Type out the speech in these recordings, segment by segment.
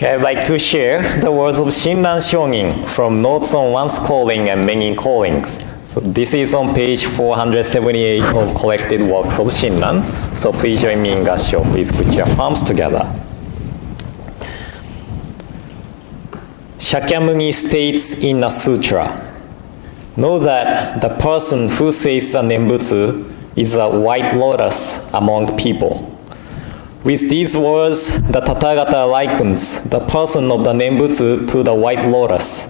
Okay, I'd like to share the words of Shinran Shongin from Notes on One's Calling and Many Callings. So this is on page 478 of collected works of Shinran. So please join me in Gassho. Please put your palms together. Shakyamuni states in a sutra, know that the person who says a Nembutsu is a white lotus among people. With these words, the Tathagata likens the person of the Nembutsu to the white lotus,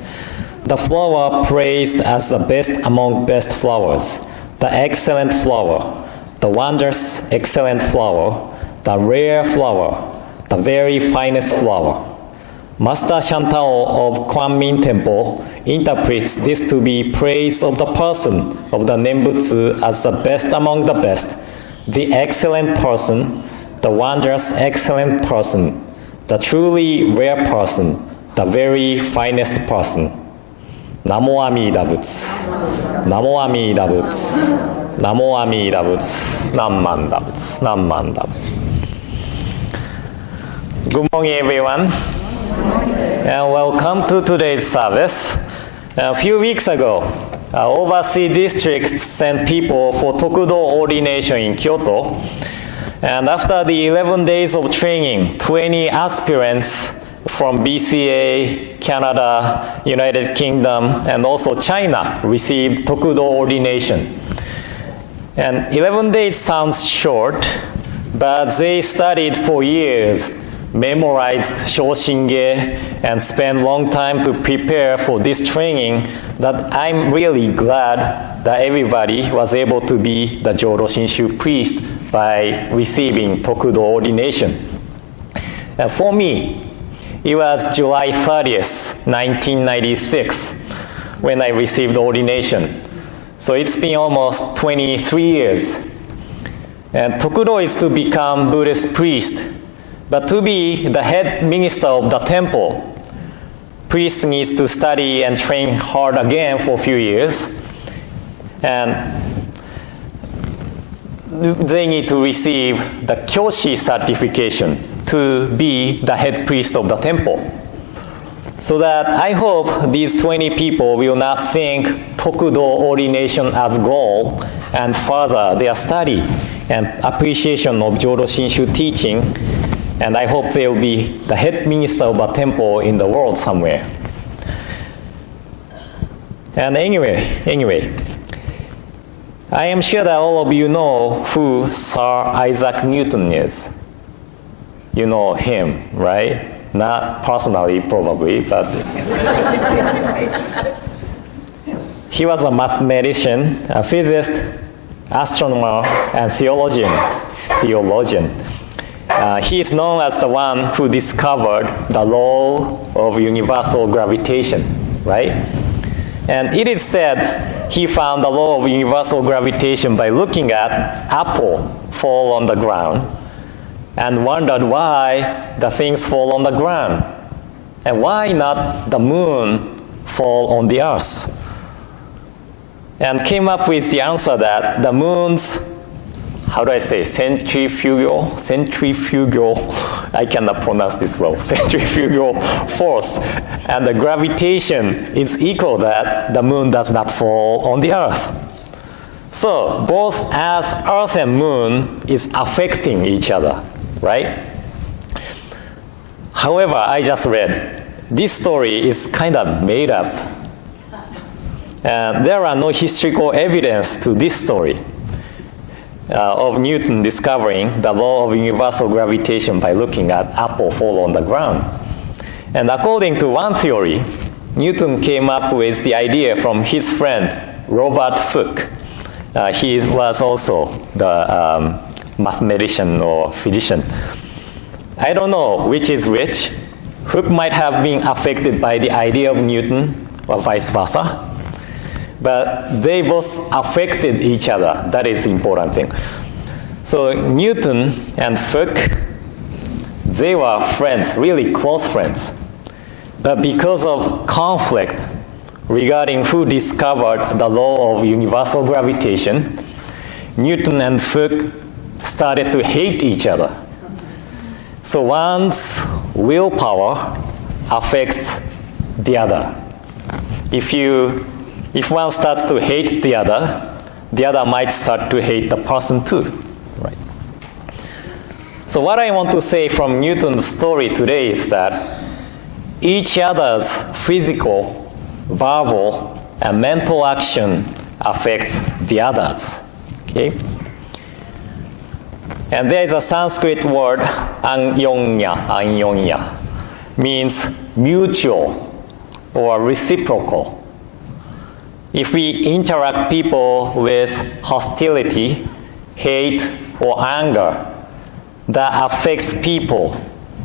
the flower praised as the best among best flowers, the excellent flower, the wondrous excellent flower, the rare flower, the very finest flower. Master Shantao of Kwanmin Temple interprets this to be praise of the person of the Nembutsu as the best among the best, the excellent person, the wondrous excellent person, the truly rare person, the very finest person. Namo Amida Butsu. Namo Amida Butsu. Namo Amida Butsu. Nammanda Butsu. Nammanda Butsu. Good morning, everyone, and welcome to today's service. A few weeks ago, overseas districts sent people for Tokudo ordination in Kyoto. And after the 11 days of training, 20 aspirants from BCA, Canada, United Kingdom, and also China received Tokudo ordination. And 11 days sounds short, but they studied for years, memorized Shoshinge, and spent long time to prepare for this training that I'm really glad that everybody was able to be the Jodo Shinshu priest by receiving Tokudo ordination. And for me, it was July 30th, 1996, when I received ordination. So it's been almost 23 years. And Tokudo is to become Buddhist priest, but to be the head minister of the temple, priest needs to study and train hard again for a few years. And they need to receive the Kyoshi certification to be the head priest of the temple. So that I hope these 20 people will not think Tokudo ordination as goal and further their study and appreciation of Jodo Shinshu teaching. And I hope they will be the head minister of a temple in the world somewhere. And anyway, I am sure that all of you know who Sir Isaac Newton is. You know him, right? Not personally, probably, but he was a mathematician, a physicist, astronomer, and theologian. He is known as the one who discovered the law of universal gravitation, right? And it is said he found the law of universal gravitation by looking at apple fall on the ground and wondered why the things fall on the ground and why not the moon fall on the earth. And came up with the answer that the moon's, how do I say, centrifugal, I cannot pronounce this well, centrifugal force, and the gravitation is equal that the moon does not fall on the earth. So both as earth and moon is affecting each other, right? However, I just read, this story is kind of made up. And there are no historical evidence to this story. Of Newton discovering the law of universal gravitation by looking at apple fall on the ground. And according to one theory, Newton came up with the idea from his friend, Robert Hooke. He was also the mathematician or physician. I don't know which is which. Hooke might have been affected by the idea of Newton or vice versa. But they both affected each other. That is the important thing. So Newton and Hooke, they were friends, really close friends. But because of conflict regarding who discovered the law of universal gravitation, Newton and Hooke started to hate each other. So one's willpower affects the other. If one starts to hate the other might start to hate the person too. Right? So what I want to say from Newton's story today is that each other's physical, verbal, and mental action affects the others. Okay? And there is a Sanskrit word, anyonya, means mutual or reciprocal. If we interact people with hostility, hate, or anger, that affects people,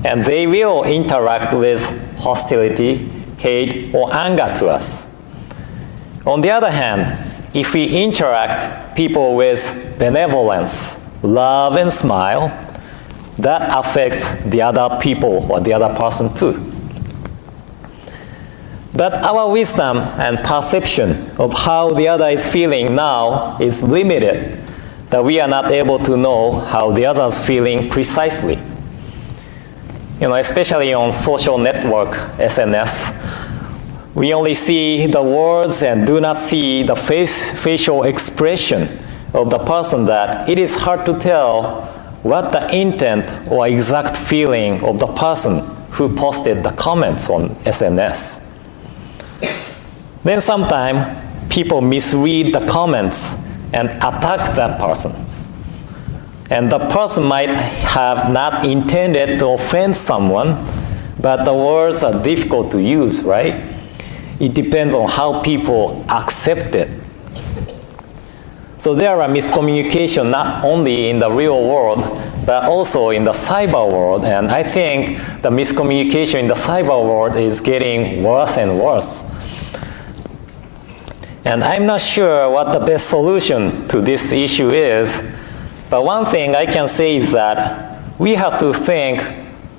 and they will interact with hostility, hate, or anger to us. On the other hand, if we interact people with benevolence, love, and smile, that affects the other people or the other person too. But our wisdom and perception of how the other is feeling now is limited, that we are not able to know how the other is feeling precisely. Especially on social network, SNS, we only see the words and do not see the facial expression of the person, that it is hard to tell what the intent or exact feeling of the person who posted the comments on SNS. Then sometimes people misread the comments and attack that person. And the person might have not intended to offend someone, but the words are difficult to use, right? It depends on how people accept it. So there are miscommunication not only in the real world, but also in the cyber world. And I think the miscommunication in the cyber world is getting worse and worse. And I'm not sure what the best solution to this issue is, but one thing I can say is that we have to think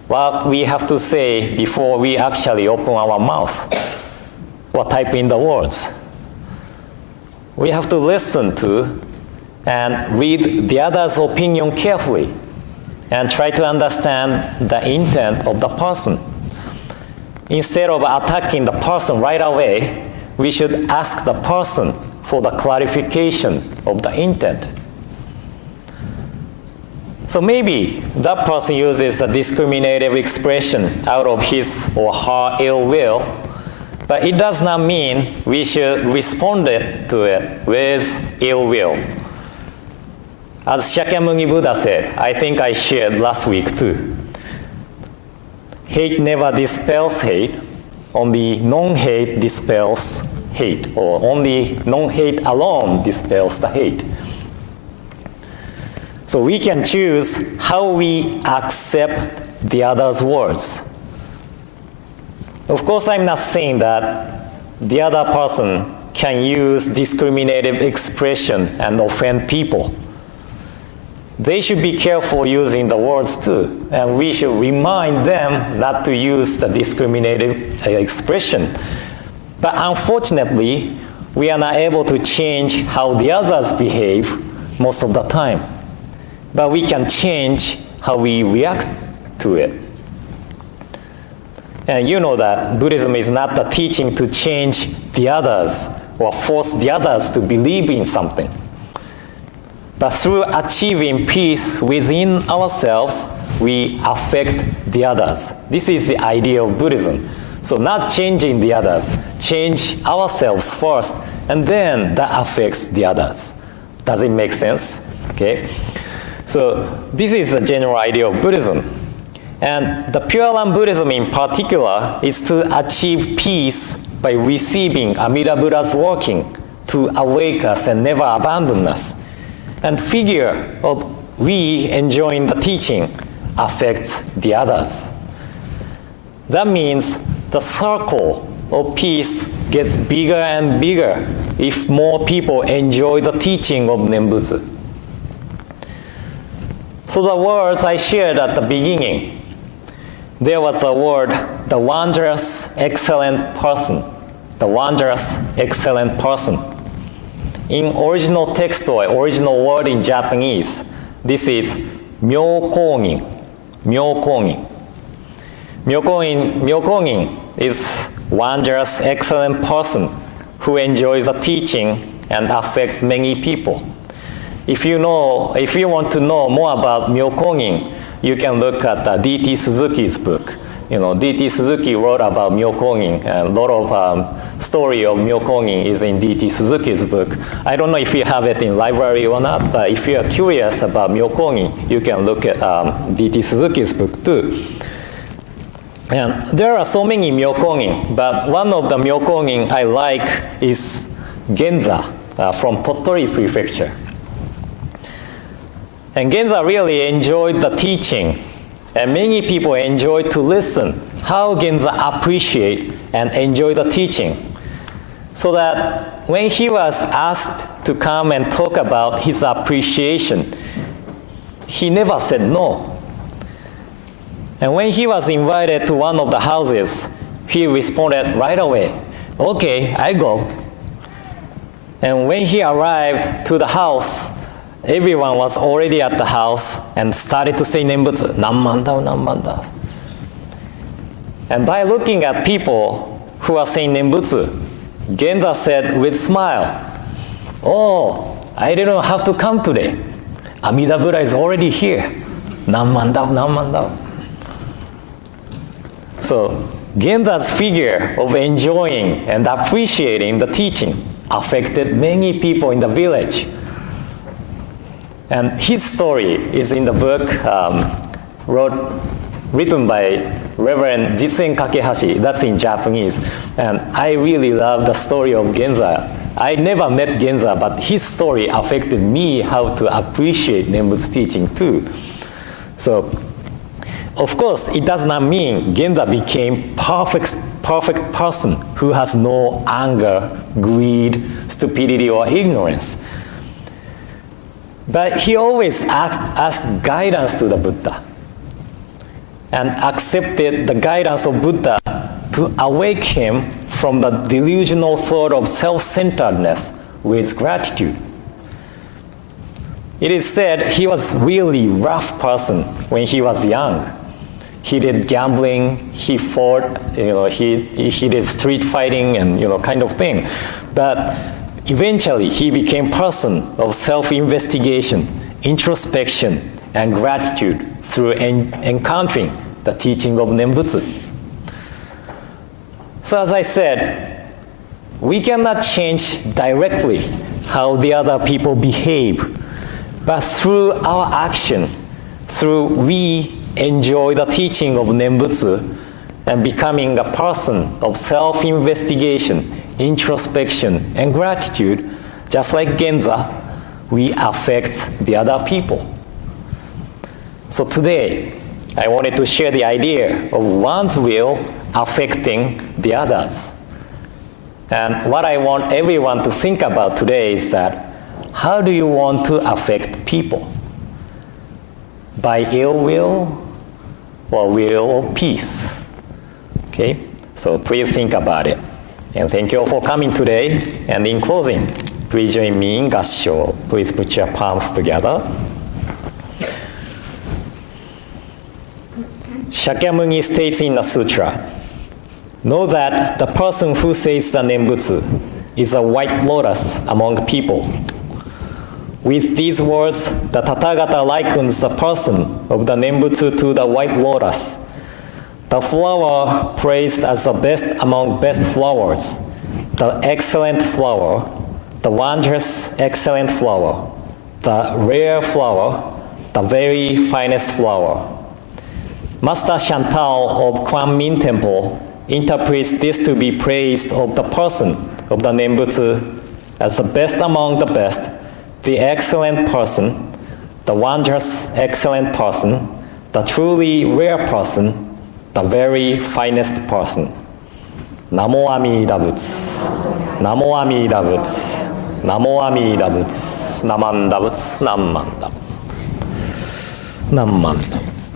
what we have to say before we actually open our mouth or type in the words. We have to listen to and read the other's opinion carefully and try to understand the intent of the person. Instead of attacking the person right away, we should ask the person for the clarification of the intent. So maybe that person uses a discriminative expression out of his or her ill will, but it does not mean we should respond to it with ill will. As Shakyamuni Buddha said, I think I shared last week too, hate never dispels hate, only non-hate dispels hate, or only non-hate alone dispels the hate. So we can choose how we accept the other's words. Of course, I'm not saying that the other person can use discriminative expression and offend people. They should be careful using the words too, and we should remind them not to use the discriminative expression. But unfortunately, we are not able to change how the others behave most of the time. But we can change how we react to it. And you know that Buddhism is not the teaching to change the others or force the others to believe in something. But through achieving peace within ourselves, we affect the others. This is the idea of Buddhism. So not changing the others, change ourselves first, and then that affects the others. Does it make sense? Okay. So this is the general idea of Buddhism. And the Pure Land Buddhism in particular is to achieve peace by receiving Amida Buddha's working to awake us and never abandon us. And figure of we enjoying the teaching affects the others. That means the circle of peace gets bigger and bigger if more people enjoy the teaching of Nembutsu. So the words I shared at the beginning, there was a word, the wondrous, excellent person. The wondrous, excellent person. In original text or original word in Japanese, this is myokongin. Myokongin. Myokongin is wondrous, excellent person who enjoys the teaching and affects many people. If you want to know more about Myokongin, you can look at D.T. Suzuki's book. D.T. Suzuki wrote about Myokongin, and a lot of story of Myokongin is in D.T. Suzuki's book. I don't know if you have it in library or not, but if you are curious about Myokongin, you can look at D.T. Suzuki's book too. And there are so many Myokongin, but one of the Myokongin I like is Genza from Tottori Prefecture. And Genza really enjoyed the teaching, and many people enjoyed to listen how Genza appreciate and enjoy the teaching. So that when he was asked to come and talk about his appreciation, he never said no. And when he was invited to one of the houses, he responded right away, "Okay, I go." And when he arrived to the house, everyone was already at the house and started to say Nembutsu, "Nanmandao, Nanmandao." And by looking at people who are saying Nembutsu, Genza said with smile, "Oh, I didn't have to come today. Amida Buddha is already here. Nanmandao, Nanmandao." So Genza's figure of enjoying and appreciating the teaching affected many people in the village. And his story is in the book written by Reverend Jisen Kakehashi. That's in Japanese. And I really love the story of Genza. I never met Genza, but his story affected me how to appreciate Nembutsu teaching too. So, of course, it does not mean Genza became perfect person who has no anger, greed, stupidity, or ignorance. But he always asked guidance to the Buddha and accepted the guidance of Buddha to awake him from the delusional thought of self-centeredness with gratitude. It is said he was really rough person when he was young. He did gambling, he fought, he did street fighting and kind of thing. But eventually, he became a person of self-investigation, introspection, and gratitude through encountering the teaching of Nembutsu. So as I said, we cannot change directly how the other people behave, but through our action, we enjoy the teaching of Nembutsu and becoming a person of self-investigation, introspection, and gratitude, just like Genza, we affect the other people. So today, I wanted to share the idea of one's will affecting the others. And what I want everyone to think about today is that, how do you want to affect people? By ill will or will of peace? Okay, so please think about it. And thank you all for coming today. And in closing, please join me in Gassho. Please put your palms together. Shakyamuni states in the sutra, know that the person who says the Nembutsu is a white lotus among people. With these words, the Tathagata likens the person of the Nembutsu to the white lotus, the flower praised as the best among best flowers, the excellent flower, the wondrous excellent flower, the rare flower, the very finest flower. Master Chantal of Kwan Min Temple interprets this to be praised of the person of the Nembutsu as the best among the best, the excellent person, the wondrous excellent person, the truly rare person, the very finest person. Namo Amida Butsu. Namo Amida Butsu. Namo Amida Butsu. Namanda Butsu. Namanda Butsu. Namanda Butsu.